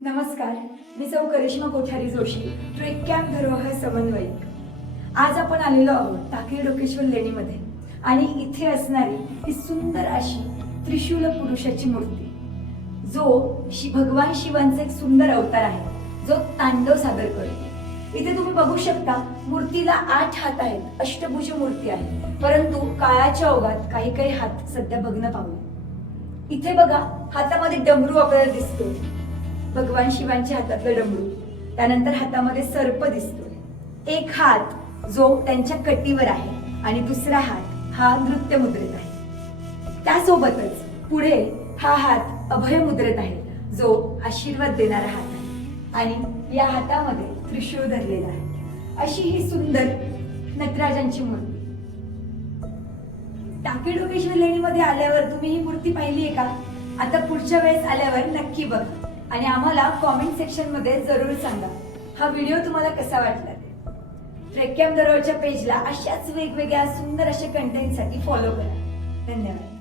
नमस्कार, मी सौ Karishma Kothari Joshi, trek camp धरोहर समन्वयक। आज आपण आलेलो आहोत टाकळी डोकेश्वर लेणीमध्ये आणि इथे असणारी ही सुंदर अशी त्रिशूल पुरुषाची मूर्ती, जो भगवान शिवांचा एक सुंदर अवतार आहे, जो तांडव सादर करतो। इथे तुम्ही बघू शकता मूर्तीला 8 हात आहेत, अष्टभुज मूर्ती आहे, परंतु काळाच्या ओघात काही काही हात सध्या भग्न पावले। इथे बघा हातामध्ये डमरू आपल्याला दिसतो, भगवान शिवांच्या हातातलं डमरू, त्यानंतर हातामध्ये सर्प दिसतोय। एक हात जो त्यांच्या कटीवर आहे आणि दुसरा हात हा नृत्य मुद्रेत आहे। त्यासोबतच पुढे हा हात अभय मुद्रेत आहे, जो आशीर्वाद देणारा हात आहे आणि या हातामध्ये त्रिशूळ धरलेला आहे। अशी ही सुंदर नटराजांची मूर्ती। टाकळी डोकेश्वर लेणीमध्ये आल्यावर तुम्ही ही मूर्ती पाहिली आहे का? आता पुढच्या वेळेस आल्यावर नक्की बघा आणि आम्हाला कमेंट सेक्शन मध्ये जरूर सांगा हा व्हिडिओ तुम्हाला कसा वाटला ते। ट्रेक कॅम्प धरोहरच्या पेजला अशाच वेगवेगळ्या सुंदर अशा कंटेंटसाठी फॉलो करा। धन्यवाद।